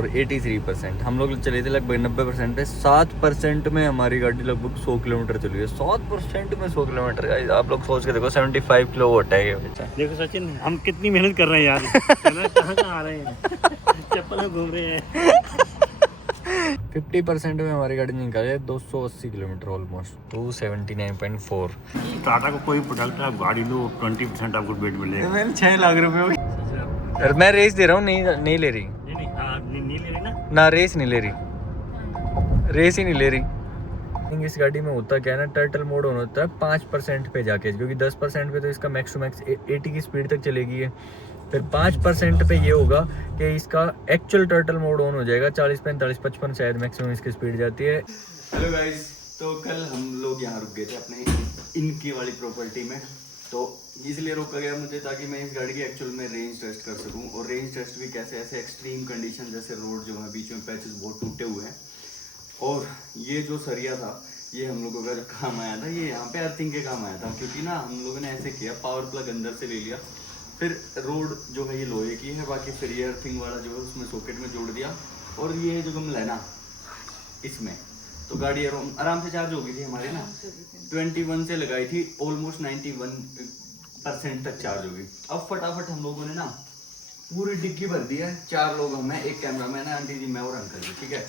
और 83%। हम लोग चले थे लगभग 90% पे। 7% में हमारी गाड़ी लगभग 100 किलोमीटर चली है। 7% में 100 किलोमीटर का, आप लोग सोच के देखो। 75 किलो वोट है ये बच्चा। देखो सचिन, हम कितनी मेहनत कर रहे हैं यार। कहाँ आ रहे हैं, चप्पल में घूम रहे हैं। 50% में हमारी गाड़ी निकाली है 280 किलोमीटर, ऑलमोस्ट 279.4। टाटा को कोई प्रोडक्ट आप गाड़ी लो 20% आपको बेट मिलेगा। मैंने 6 लाख रुपए और मैं रेस दे रहा हूँ, नहीं ले रही नहीं ले रही ना, रेस नहीं ले रही, रेस ही नहीं ले रही। इस गाड़ी में होता क्या है ना, टर्टल मोड ऑन होता है 5% पे जाके, क्योंकि 10% पे तो इसका मैक्स टू मैक्स 80 की स्पीड तक चलेगी है। फिर 5% पे ये होगा कि इसका एक्चुअल टर्टल मोड ऑन हो जाएगा। 40, 45, 55 शायद मैक्सिमम इसकी स्पीड जाती है। हेलो गाइस, तो कल हम लोग यहाँ रुक गए थे अपने इनकी वाली प्रॉपर्टी में। तो इसलिए रोका गया मुझे ताकि मैं इस गाड़ी की एक्चुअल में रेंज टेस्ट कर सकूं। और रेंज टेस्ट भी कैसे, ऐसे एक्सट्रीम कंडीशन जैसे रोड जो है बीच में पैचेस बहुत टूटे हुए हैं। और ये जो सरिया था ये हम लोगों का जो काम आया था, ये यहाँ पे अर्थिंग के काम आया था। क्योंकि ना हम लोगों ने ऐसे किया, पावर प्लग अंदर से ले लिया, फिर रोड जो है ये लोहे की है, बाकी फिर ये अर्थिंग वाला जो है उसमें सॉकेट में जोड़ दिया। और ये जो गमला है ना इसमें, तो गाड़ी आराम से चार्ज हो गई थी हमारी ना। 21 से लगाई थी, ऑलमोस्ट 91% तक चार्ज हो गई। अब फटाफट हम लोगों ने ना पूरी डिग्गी भर दी है। 4 लोग हम हैं, एक कैमरामैन है, आंटी जी, मैं और अंकल जी, ठीक है।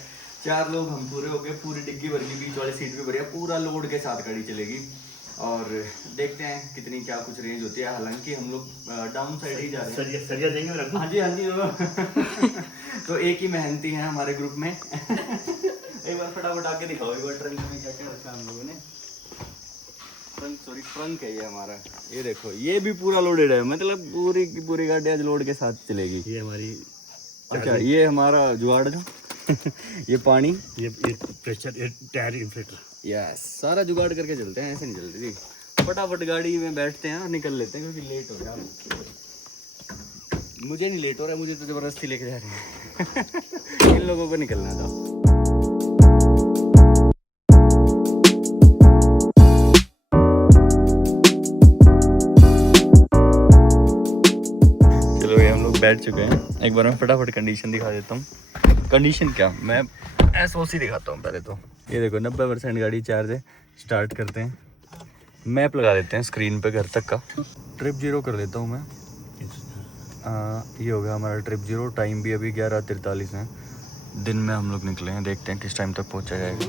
4 लोग हम पूरे हो गए, पूरी डिग्गी भर गई, बीच वाली सीट पे भरिया, पूरा लोड के साथ गाड़ी चलेगी। और देखते हैं कितनी क्या कुछ रेंज होती है। हालांकि हम लोग डाउन साइड ही जा रहे हैं। सरिया देंगे। हाँ जी हाँ जी। तो एक ही मेहनती है हमारे ग्रुप में। एक बार फटाफट आके दिखाओ एक बार ट्रंक में क्या क्या रखा है हम लोगों ने। ट्रंक है ये हमारा, ये देखो, ये भी पूरा लोडेड है, मतलब पूरी की पूरी गाड़ी आज लोड के साथ चलेगी। ये हमारी, अच्छा, ये हमारा जुगाड़ जो ये पानी, ये प्रेशर, ये टायर इन्फ्लेटर, यस, सारा जुगाड़ करके चलते हैं, ऐसे नहीं चलती थी। फटाफट गाड़ी में बैठते हैं और निकल लेते हैं, क्योंकि लेट हो गया। मुझे नहीं लेट हो रहा है, मुझे तो ज़बरदस्ती लेके जा रहे हैं। इन लोगों को निकलना था। चलो ये हम लोग बैठ चुके हैं। एक बार मैं फटाफट कंडीशन दिखा देता हूँ। कंडीशन क्या, मैं SOC दिखाता हूँ पहले तो। ये देखो 90% गाड़ी चार्ज है। स्टार्ट करते हैं, मैप लगा देते हैं स्क्रीन पे घर तक का। ट्रिप 0 कर लेता हूँ मैं। ये हो गया हमारा ट्रिप 0। टाइम भी अभी 11:43 है। दिन में हम लोग निकले हैं, देखते हैं किस टाइम तक पहुँचा जाएगा।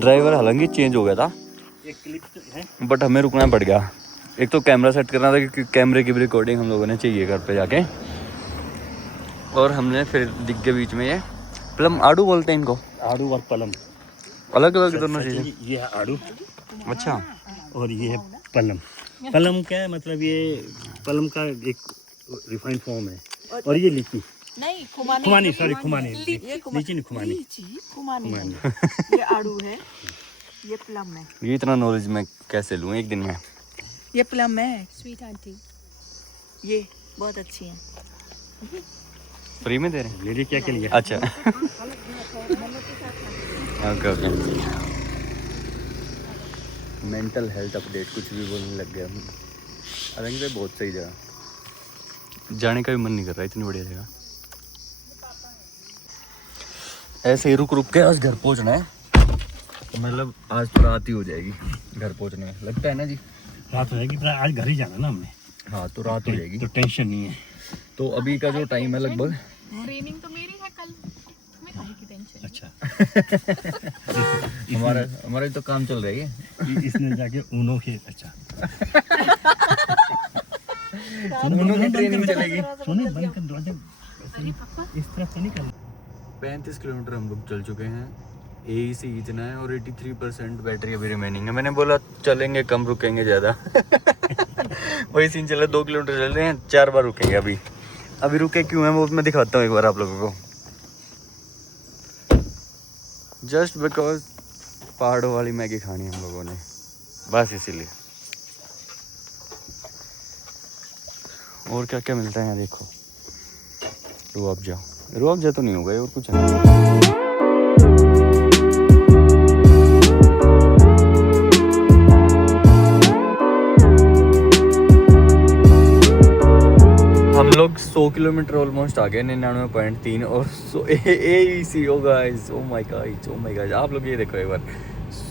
ड्राइवर हालांकि चेंज हो गया था, एक क्लिप है, बट हमें रुकना पड़ गया। एक तो कैमरा सेट करना था, क्योंकि कैमरे की भी रिकॉर्डिंग हम लोगों ने चाहिए घर पे जाके। और हमने फिर दिख के बीच में ये प्लम, आड़ू बोलते हैं इनको, आड़ू और पलम, अलग अलग दोनों चीज़ें। ये है आड़ू अच्छा, और ये है पलम। पलम क्या है, मतलब ये पलम का एक रिफाइंड फॉर्म है। और ये लीची नहीं, खुमानी, सॉरी खुमानी, लीची नहीं खुमानी, खुमानी है। ये आड़ू है, ये प्लम है। ये इतना नॉलेज मैं कैसे लूँ एक दिन में। ये प्लम है, स्वीट आंटी, ये बहुत अच्छी है। फ्री में दे रहे हैं? ले क्या के लिए? अच्छा। Okay okay. Mental health update कुछ भी बोलने लग गया। अरंग पे बहुत सही जगह, जाने का भी मन नहीं कर रहा, इतनी बढ़िया जगह। ऐसे ही रुक रुक के आज घर पहुंचना है, मतलब आज तो रात ही हो जाएगी घर पहुंचने में, लगता है ना जी। रात हो जाएगी, पर आज घर ही जाना ना हमने। हाँ, तो रात हो जाएगी, तो टेंशन नहीं है। तो अभी का जो टाइम है लगभग, ट्रेनिंग तो मेरी है कल, मैं काहे की टेंशन। अच्छा। हमारा तो काम चल रही है। इसने जाके ऊनो के, अच्छा ऊनो की ट्रेनिंग चलेगी। सुनिए, बंद कर दरवाजा, इस तरफ से नहीं करना। 35 किलोमीटर हम लोग चल चुके हैं। AEC इतना है और 83% बैटरी अभी रिमेनिंग है। मैंने बोला चलेंगे कम, रुकेंगे ज़्यादा। वही सीन चला, 2 किलोमीटर चल रहे हैं, 4 बार रुकेंगे। अभी रुके क्यों हैं वो मैं दिखाता हूँ एक बार आप लोगों को। जस्ट बिकॉज पहाड़ों वाली मैगी खानी हम लोगों ने, बस इसीलिए। और क्या क्या मिलता है यहाँ देखो। रूह अफ़ज़ा तो नहीं होगा ये, और कुछ है। हम लोग 100 किलोमीटर ऑलमोस्ट आ गए, 99.3, और AEC oh guys, oh my God, आप लोग ये देखो एक बार,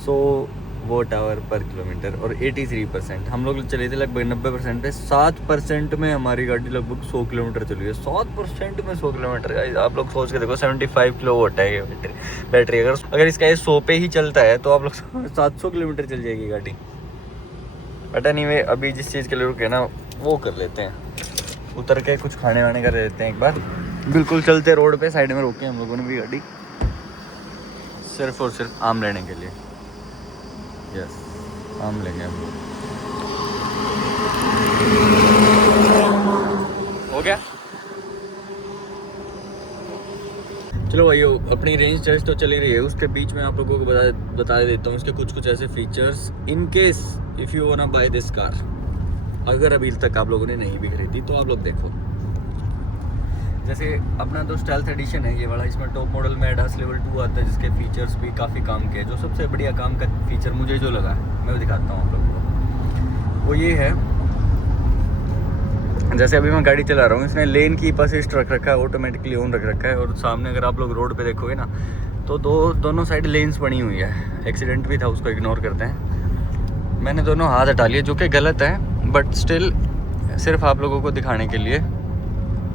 100 वॉट आवर पर किलोमीटर और 83%। हम लोग चले थे लगभग 90% पे, 7% में हमारी गाड़ी लगभग 100 किलोमीटर चली है। 7% में 100 किलोमीटर गाइस, आप लोग सोच के देखो, 75 किलो वोट है ये बैटरी। अगर इसका ये 100 पे ही चलता है तो आप लोग 700 किलोमीटर चल जाएगी गाड़ी। बट एनीवे, अभी जिस चीज़ के लिए रुके ना वो कर लेते हैं, उतर के कुछ खाने वाने का लेते हैं एक बार। बिल्कुल चलते रोड पे साइड में रोके हम लोगों ने भी गाड़ी, सिर्फ और सिर्फ आम लेने के लिए। यस, आम लेंगे हम लोग। हो गया, चलो भाई, अपनी रेंज टेस्ट तो चली रही है, उसके बीच में आप लोगों को बता देता हूँ इसके कुछ ऐसे features, in case if you want by this car. अगर अभी तक आप लोगों ने नहीं भी खरीदी तो आप लोग देखो, जैसे अपना तो स्टाइल्थ एडिशन है ये वाला, इसमें टॉप मॉडल में एडास लेवल 2 आता है, जिसके फीचर्स भी काफ़ी काम के हैं। जो सबसे बढ़िया काम का फीचर मुझे जो लगा है मैं दिखाता हूँ आप लोगों को, वो ये है, जैसे अभी मैं गाड़ी चला रहा हूँ, इसने लेन की असिस्ट रख रखा है, ऑटोमेटिकली ऑन रख रखा है, और सामने अगर आप लोग रोड पे देखोगे ना तो दोनों साइड लेन्स बनी हुई है। एक्सीडेंट भी था, उसको इग्नोर करते हैं। मैंने दोनों हाथ हटा लिए, जो कि गलत है, बट स्टिल सिर्फ आप लोगों को दिखाने के लिए,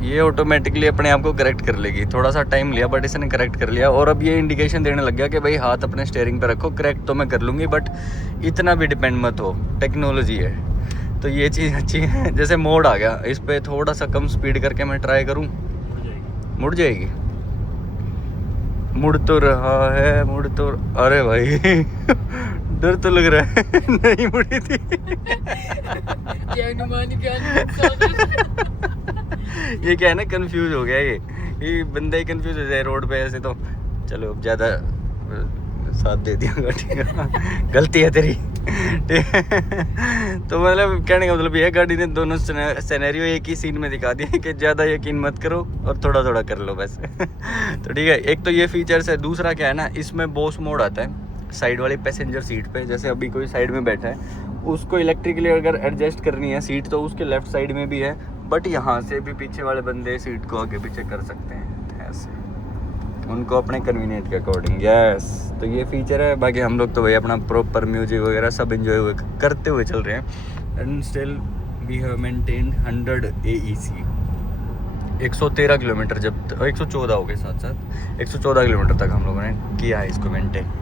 ये ऑटोमेटिकली अपने आप को करेक्ट कर लेगी। थोड़ा सा टाइम लिया बट इसने करेक्ट कर लिया, और अब ये इंडिकेशन देने लग गया कि भाई हाथ अपने स्टीयरिंग पे रखो, करेक्ट तो मैं कर लूँगी, बट इतना भी डिपेंड मत हो, टेक्नोलॉजी है तो ये चीज़ अच्छी है। जैसे मोड आ गया, इस पर थोड़ा सा कम स्पीड करके मैं ट्राई करूँ, मुड़ जाएगी। मुड़ तो रहा है, मुड़ तो, अरे भाई डर तो लग रहा है नहीं मुड़ी थी ये क्या है ना, कंफ्यूज हो गया ये बंदा ही कंफ्यूज हो जाए रोड पे ऐसे तो। चलो अब ज़्यादा साथ दे दिया गाड़ी का गलती है तेरी तो मतलब कहने का मतलब ये है, गाड़ी ने दोनों सिनेरियो एक ही सीन में दिखा दिया कि ज़्यादा यकीन मत करो और थोड़ा थोड़ा कर लो बस तो ठीक है, एक तो ये फीचर्स है। दूसरा क्या है ना, इसमें बॉस मोड आता है साइड वाली पैसेंजर सीट पे। जैसे अभी कोई साइड में बैठा है, उसको इलेक्ट्रिकली अगर एडजस्ट करनी है सीट तो उसके लेफ्ट साइड में भी है, बट यहाँ से भी पीछे वाले बंदे सीट को आगे पीछे कर सकते हैं ऐसे, उनको अपने कन्वीनियंट के अकॉर्डिंग। यस, तो ये फीचर है। बाकी हम लोग तो भाई अपना प्रॉपर म्यूजिक वगैरह सब एंजॉय करते हुए चल रहे हैं। And still we have maintained 100 AEC 113 kilometre, जब 114 हो गए साथ साथ 114 किलोमीटर तक हम लोगों ने किया है इसको मेंटेन।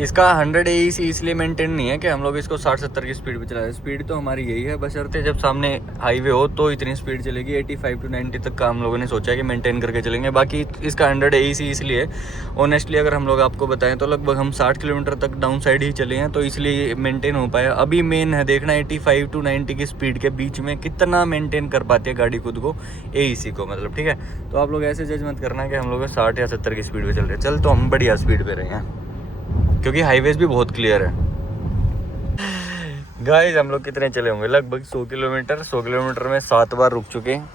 इसका 100 AEC इसलिए मेंटेन नहीं है कि हम लोग इसको 60-70 की स्पीड पे चला रहे हैं। स्पीड तो हमारी यही है, बशर्ते जब सामने हाईवे हो तो इतनी स्पीड चलेगी। 85 to 90 तक का हम लोगों ने सोचा है कि मेंटेन करके चलेंगे। बाकी इसका 100 AEC इसलिए, ऑनेस्टली अगर हम लोग आपको बताएं तो लगभग हम 60 किलोमीटर तक डाउन साइड ही चले हैं, तो इसलिए ये मेंटेन हो पाया। अभी मेन है देखना 85 to 90 की स्पीड के बीच में कितना मेंटेन कर पाती है गाड़ी खुद को, AEC को, मतलब ठीक है। तो आप लोग ऐसे जज मत करना कि हम लोग 60 या 70 की स्पीड पे चल रहे हैं। चल तो हम बढ़िया स्पीड पे रहे हैं, क्योंकि हाईवेज भी बहुत क्लियर है। गाइस हम लोग कितने चले होंगे, लगभग 100 किलोमीटर। 100 किलोमीटर में 7 बार रुक चुके हैं,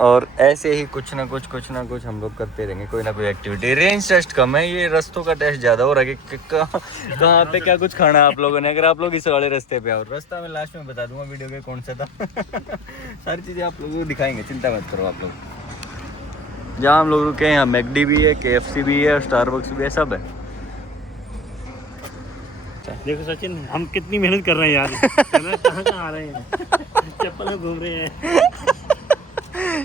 और ऐसे ही कुछ ना कुछ हम लोग करते रहेंगे, कोई ना कोई एक्टिविटी। रेंज टेस्ट कम है, ये रस्तों का टेस्ट ज़्यादा हो रहा है कि कहाँ पे क्या कुछ खाना है आप लोगों ने। अगर आप लोग इस वाले रास्ते पे आओ, रास्ता मैं लास्ट में बता दूंगा वीडियो के कौन सा था सारी चीज़ें आप लोगों को दिखाएंगे, चिंता मत करो आप लोग। जहाँ हम लोग रुके हैं यहाँ मैकडी भी है, KFC भी है, स्टारबक्स भी है, सब है। देखो सचिन, हम कितनी मेहनत कर रहे हैं यार कहाँ आ रहे हैं चप्पल में घूम रहे हैं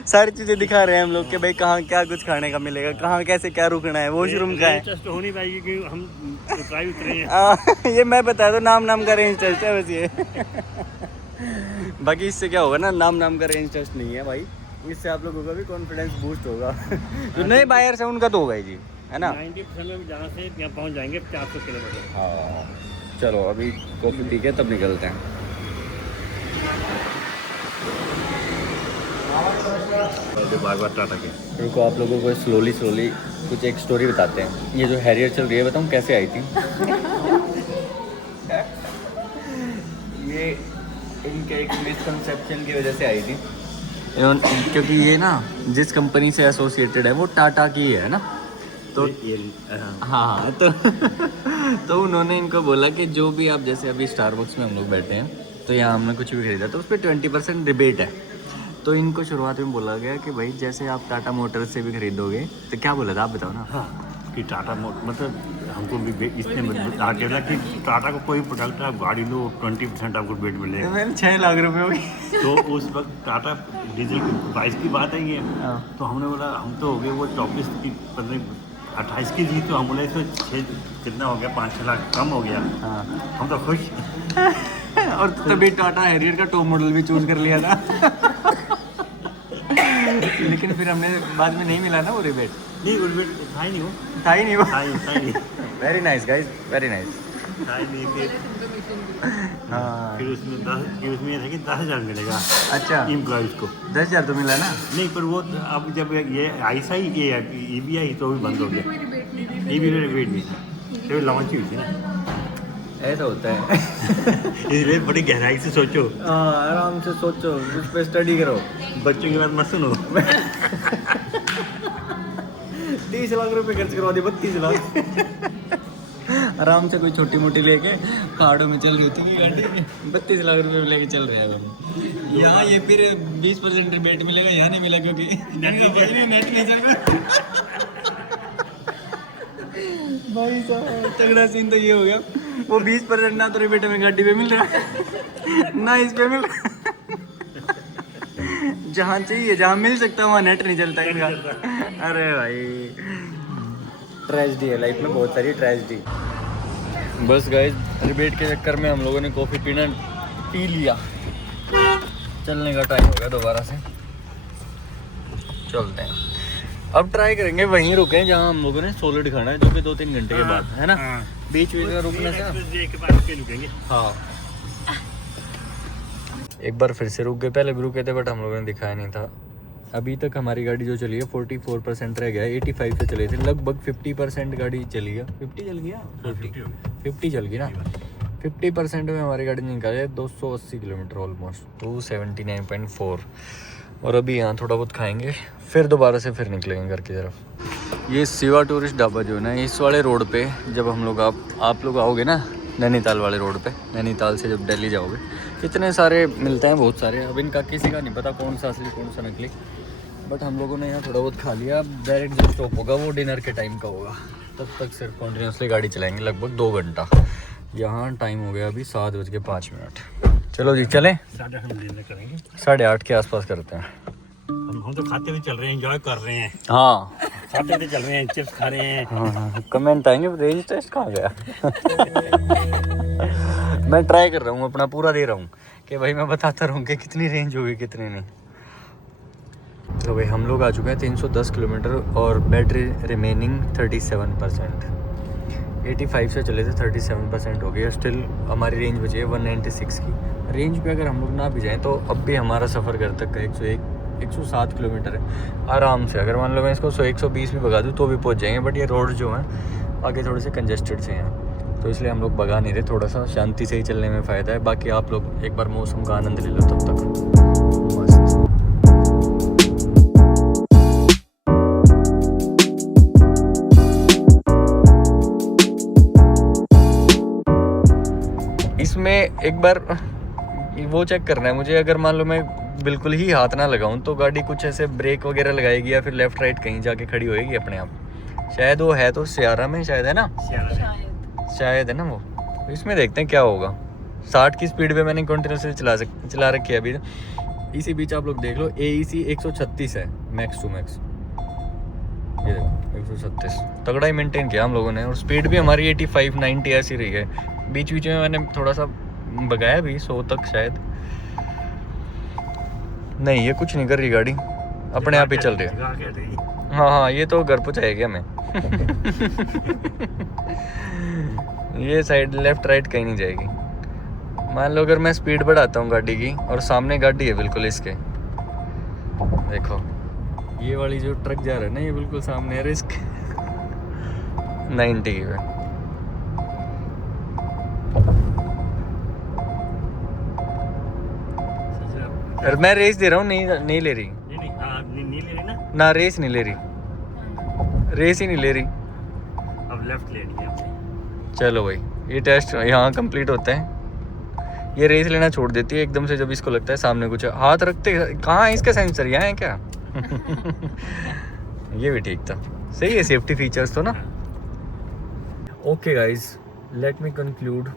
सारी चीजें दिखा रहे हैं हम लोग के भाई कहाँ क्या कुछ खाने का मिलेगा, कहाँ कैसे क्या रुकना है, वॉशरूम का है। टेस्ट हो नहीं पाएगी क्योंकि हम ड्राइव उतरे हैं ये मैं बता दूं, नाम का रेंज टेस्ट है बस ये बाकी इससे क्या होगा ना, नाम का रेंज टेस्ट नहीं है भाई, इससे आप लोगों का भी कॉन्फिडेंस बूस्ट होगा जो नए बायर्स हैं उनका तो होगा ही जी, है ना। 90% में जहाँ से यहाँ पहुँच जाएंगे 400 किलोमीटर। हाँ चलो अभी कॉफी पी के तब निकलते हैं। बार टाटा के रुको आप लोगों को स्लोली कुछ एक स्टोरी बताते हैं। ये जो हैरियर चल रही है बताऊँ कैसे आई थी ये इनके एक मिसकंसेप्शन की वजह से आई थी। क्योंकि ये ना जिस कंपनी से एसोसिएटेड है वो टाटा की है ना, तो हाँ तो उन्होंने इनको बोला कि जो भी आप, जैसे अभी स्टारबक्स में हम लोग बैठे हैं तो यहाँ हमने कुछ भी खरीदा तो उस पर 20% रिबेट है। तो इनको शुरुआत में बोला गया कि भाई जैसे आप टाटा मोटर्स से भी खरीदोगे, तो क्या बोला था आप बताओ ना। हाँ कि टाटा मतलब हमको भी इसने बोला कि टाटा को कोई प्रोडक्ट आप गाड़ी लो 20% आपको बेट मिलेगा। मैंने 6 लाख रुपए हो गए। तो उस वक्त टाटा डीजल की 22 की बात है ये, तो हमने बोला हम तो हो गए वो 24 की 28 की थी, तो हम बोले इसमें 6 कितना हो गया 5-6 लाख कम हो गया। हम तो खुश। और तभी टाटा हैरियर का टॉप मॉडल भी चूज कर लिया था। लेकिन फिर हमने बाद में नहीं मिला ना वो रिबेट। नहीं वो रिबेट था ही नहीं, वो था ही नहीं वो। था ही नहीं। Very nice guys, very nice. था ही नहीं। हाँ फिर उसमें ये था कि 10,000 मिलेगा। अच्छा, एम्प्लॉइज़ को 10,000 तो मिला ना। नहीं, पर वो अब जब ये आईसा ही ये EV आई तो भी बंद हो गया। EV में रिबेट नहीं था, तो लॉन्च ही हुई थी ना। ऐसा होता है। इसलिए बड़ी गहराई से सोचो। हाँ आराम से सोचो, उस पर स्टडी करो। बच्चों की बात मत सुनो। 30 लाख रुपए खर्च करवा दिए, 32 लाख। आराम से कोई छोटी मोटी लेके पहाड़ों में चल रही होती है गाड़ी, 32 लाख रुपए लेके चल रहे हैं हम। यहाँ ये फिर 20% रिबेट मिलेगा, यहाँ नहीं मिला क्योंकि नेट नहीं चल रहा। भाई साहब तगड़ा सीन तो ये हो गया, वो 20% ना तो रिबेट में गाड़ी पे मिल रहा है ना इस पे मिल रहा। जहाँ चाहिए, जहाँ मिल सकता है वहाँ नेट नहीं चलता इनका। अरे भाई ट्रेजेडी है लाइफ में, बहुत सारी ट्रेजेडी। बस गाइस रिबेट के चक्कर में हम लोगों ने कॉफ़ी पी लिया। चलने का टाइम हो गया, दोबारा से चलते हैं। अब ट्राई करेंगे वहीं रुके जहाँ हम लोगों ने सॉलिड खाना है, जो कि 2-3 घंटे के बाद है ना। बीच में रुकने से रुकेंगे। हाँ एक बार फिर से रुक गए, पहले भी रुके थे बट हम लोगों ने दिखाया नहीं था। अभी तक हमारी गाड़ी जो चली है 44% रह गया है, 85 से चले थे, लगभग 50% गाड़ी चली है। 50 चल गया, 50 चल गई ना। 50% में हमारी गाड़ी निकाली है 280 किलोमीटर ऑलमोस्ट, 279.4। और अभी यहाँ थोड़ा बहुत खाएंगे, फिर दोबारा से फिर निकलेंगे घर की तरफ। ये सिवा टूरिस्ट ढाबा जो है ना, इस वाले रोड पे जब हम लोग आप लोग आओगे ना, नैनीताल वाले रोड पे, नैनीताल से जब दिल्ली जाओगे, इतने सारे मिलते हैं, बहुत सारे। अब इनका किसी का नहीं पता कौन सा असली कौन सा नकली, बट हम लोगों ने यहाँ थोड़ा बहुत खा लिया। अब डायरेक्ट जो स्टॉप होगा वो डिनर के टाइम का होगा, तब तक सिर्फ कॉन्टीन्यूसली गाड़ी चलाएंगे लगभग 2 घंटा। यहाँ टाइम हो गया अभी 7:05। चलो जी चलें, 8:30 करेंगे, 8:30 के आसपास करते हैं। हम तो खाते हुए चल रहे हैं, एंजॉय कर रहे हैं। हाँ खाते हुए चल रहे हैं, चिप्स खा रहे हैं। हाँ कमेंट आएंगे, रेंज टेस्ट कहाँ गया। मैं ट्राई कर रहा हूँ, अपना पूरा दे रहा हूँ कि भाई मैं बताता रहूँ कि कितनी रेंज होगी कितनी नहीं। तो भाई हम लोग आ चुके हैं 310 किलोमीटर और बैटरी रिमेनिंग 37%। 85 से चले थे, 37% हो गई। स्टिल हमारी रेंज बची है 196 की। रेंज पे अगर हम लोग ना भी जाएँ तो अब भी हमारा सफ़र घर तक का 107 किलोमीटर है आराम से। अगर मान लो मैं इसको 120 भी भगा दूँ तो भी पहुंच जाएंगे, बट ये रोड जो हैं आगे थोड़े से कंजेस्टेड से हैं, तो इसलिए हम लोग भगा नहीं रहे। थोड़ा सा शांति से ही चलने में फ़ायदा है। बाकी आप लोग एक बार मौसम का आनंद ले लो तब तक। मस्त। इसमें एक बार वो चेक करना है मुझे, अगर मान लो मैं बिल्कुल ही हाथ ना लगाऊं तो गाड़ी कुछ ऐसे ब्रेक वगैरह लगाएगी या फिर लेफ्ट राइट कहीं जाके खड़ी होएगी अपने आप। शायद वो है तो सियारा में शायद, है ना, शायद है ना वो। इसमें देखते हैं क्या होगा। 60 की स्पीड पे मैंने कंटिन्यूसली चला रखी है अभी। इसी बीच आप लोग देख लो AEC 136 है मैक्स टू मैक्स। ये देखो 136 तगड़ा ही मेंटेन किया हम लोगों ने। और स्पीड भी हमारी 85-90 ऐसी रही है। बीच बीच में मैंने थोड़ा सा भगाया भी 100 तक शायद। नहीं ये कुछ नहीं कर रही गाड़ी, अपने आप ही चल रही है। हाँ ये तो घर पहुँचाएगी हमें। ये साइड लेफ्ट राइट कहीं नहीं जाएगी। मान लो अगर मैं स्पीड बढ़ाता हूँ गाड़ी की और सामने गाड़ी है बिल्कुल इसके, देखो ये वाली जो ट्रक जा रहा है ना, ये बिल्कुल सामने है, रिस्क 90 की पे। और मैं रेस दे रहा हूँ, नहीं नहीं ले रही नहीं हाँ नहीं ले रही ना। ना, रेस नहीं ले रही, रेस ही नहीं ले रही। अब लेफ्ट ले रही है। चलो भाई, ये टेस्ट यहाँ कंप्लीट होता है। ये रेस लेना छोड़ देती है एकदम से जब इसको लगता है सामने कुछ है। हाथ रखते कहाँ है इसका सेंसर, यहाँ है क्या? ये भी ठीक था, सही है, सेफ्टी फीचर्स तो ना। Okay guys, let me conclude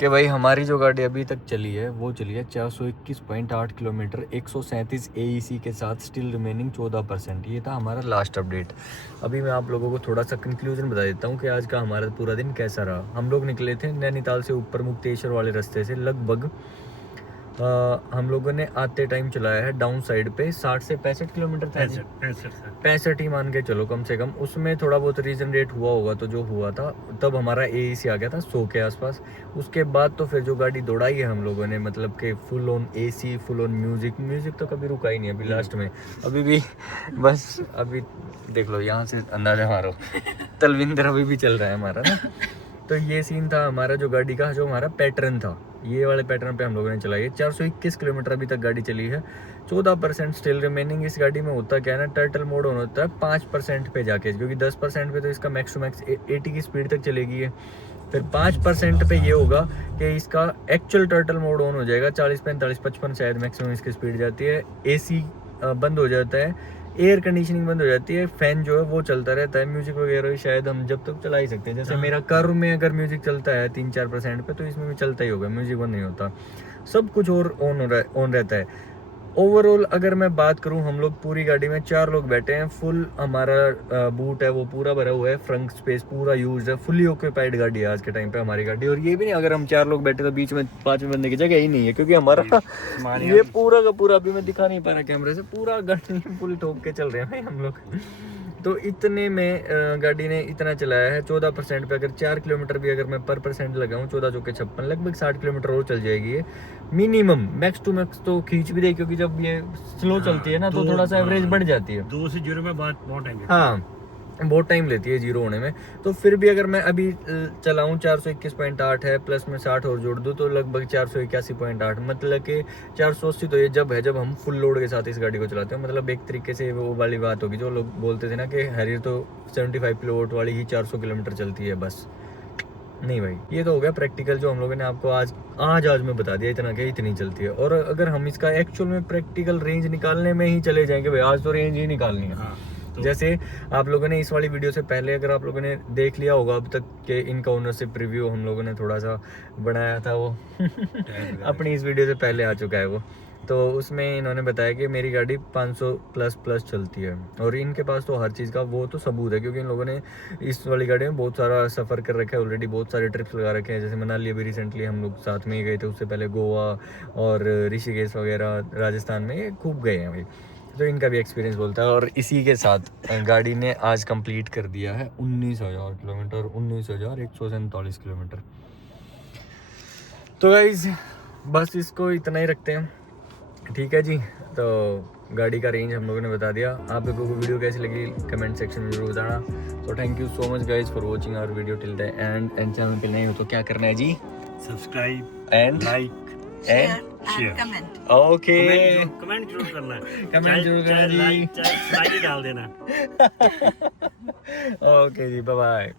कि भाई हमारी जो गाड़ी अभी तक चली है वो चली है 421.8 किलोमीटर 137 AEC के साथ, स्टिल रिमेनिंग 14%। ये था हमारा लास्ट अपडेट। अभी मैं आप लोगों को थोड़ा सा कंक्लूजन बता देता हूँ कि आज का हमारा पूरा दिन कैसा रहा। हम लोग निकले थे नैनीताल से ऊपर मुक्तेश्वर वाले रास्ते से। लगभग हम लोगों ने आते टाइम चलाया है डाउन साइड पे 60 से 65 किलोमीटर था। 65 ही मान के चलो कम से कम। उसमें थोड़ा बहुत रीजनरेट हुआ होगा, तो जो हुआ था तब हमारा AEC आ गया था 100 के आसपास। उसके बाद तो फिर जो गाड़ी दौड़ाई है हम लोगों ने, मतलब कि full on AC, full on music तो कभी रुका ही नहीं। अभी लास्ट में अभी भी बस अभी देख लो, यहाँ से अंदाजा मारो तलविंदर अभी भी चल रहा है हमारा ना। तो ये सीन था हमारा जो गाड़ी का, जो हमारा पैटर्न था, ये वाले पैटर्न पे हम लोगों ने चलाई है। 421 किलोमीटर अभी तक गाड़ी चली है, 14% स्टिल रिमेनिंग। इस गाड़ी में होता क्या है ना, टर्टल मोड ऑन होता है 5% पे जाके, क्योंकि 10% पे तो इसका मैक्स टू मैक्स 80 की स्पीड तक चलेगी है। फिर 5% पे ये होगा कि इसका एक्चुअल टर्टल मोड ऑन हो जाएगा, 40, 45, 55 शायद मैक्सिमम इसकी स्पीड जाती है। AC बंद हो जाता है, एयर कंडीशनिंग बंद हो जाती है, फैन जो है वो चलता रहता है। म्यूजिक वगैरह शायद हम जब तक चला ही सकते हैं। जैसे मेरा कार में अगर म्यूजिक चलता है 3-4% पे, तो इसमें भी चलता ही होगा, म्यूजिक बंद नहीं होता। सब कुछ और ऑन रहता है। ओवरऑल अगर मैं बात करूं, हम लोग पूरी गाड़ी में 4 लोग बैठे हैं। फुल हमारा बूट है वो पूरा भरा हुआ है, फ्रंट स्पेस पूरा यूज है, फुली ऑक्यूपाइड गाड़ी है आज के टाइम पे हमारी गाड़ी। और ये भी नहीं अगर हम 4 लोग बैठे तो बीच में 5वें बंदे की जगह ही नहीं है, क्योंकि हमारा ये पूरा का पूरा, अभी मैं दिखा नहीं पा रहा कैमरे से, पूरा गाड़ी फुल ठोक के चल रहे हैं भाई हम लोग। तो इतने में गाड़ी ने इतना चलाया है 14% पे। अगर 4 किलोमीटर भी अगर मैं पर % लगाऊं, 14 चौके 56, लगभग 60 किलोमीटर और चल जाएगी ये मिनिमम। मैक्स टू मैक्स तो खींच भी दे, क्योंकि जब ये स्लो चलती है ना तो थोड़ा सा एवरेज बढ़ जाती है। 2 से 0 में बात बहुत टाइम हाँ, बहुत टाइम लेती है जीरो होने में। तो फिर भी अगर मैं अभी चलाऊं 421.8 है, प्लस में 60 और जोड़ दूं तो लगभग 481.8, मतलब कि 480 तो ये जब है जब हम फुल लोड के साथ इस गाड़ी को चलाते हैं। मतलब एक तरीके से वो वाली बात होगी जो लोग बोलते थे ना कि हैरियर तो 75 किलोवाट वाली ही 400 किलोमीटर चलती है बस। नहीं भाई, ये तो हो गया प्रैक्टिकल जो हम लोगों ने आपको आज में बता दिया, इतना कि इतनी चलती है। और अगर हम इसका एक्चुअल में प्रैक्टिकल रेंज निकालने में ही चले जाएंगे भाई, आज तो रेंज ही निकालनी है। तो जैसे आप लोगों ने इस वाली वीडियो से पहले अगर आप लोगों ने देख लिया होगा अब तक कि इनका ओनरशिप रिव्यू हम लोगों ने थोड़ा सा बनाया था, वो अपनी इस वीडियो से पहले आ चुका है वो। तो उसमें इन्होंने बताया कि मेरी गाड़ी 500 प्लस चलती है, और इनके पास तो हर चीज़ का वो तो सबूत है, क्योंकि इन लोगों ने इस वाली गाड़ी में बहुत सारा सफ़र कर रखा है ऑलरेडी, बहुत सारे ट्रिप्स लगा रखे हैं। जैसे मनाली अभी रिसेंटली हम लोग साथ में ही गए थे, उससे पहले गोवा और ऋषिकेश वगैरह राजस्थान में खूब गए हैं भाई। तो इनका भी एक्सपीरियंस बोलता है। और इसी के साथ गाड़ी ने आज कंप्लीट कर दिया है 19,000 किलोमीटर, 19,147 किलोमीटर। तो गाइज बस इसको इतना ही रखते हैं, ठीक है जी। तो गाड़ी का रेंज हम लोगों ने बता दिया। आप लोगों को वीडियो कैसी लगी कमेंट सेक्शन में जरूर बताना। तो thank you so much guys for watching our video till the end. Channel पे नए हो तो क्या करना है जी? Subscribe and like share share. and comment. Okay, comment जरूर करना है। कमेंट जरूर करना जी। लाइक डाल देना। ओके जी, बाय बाय।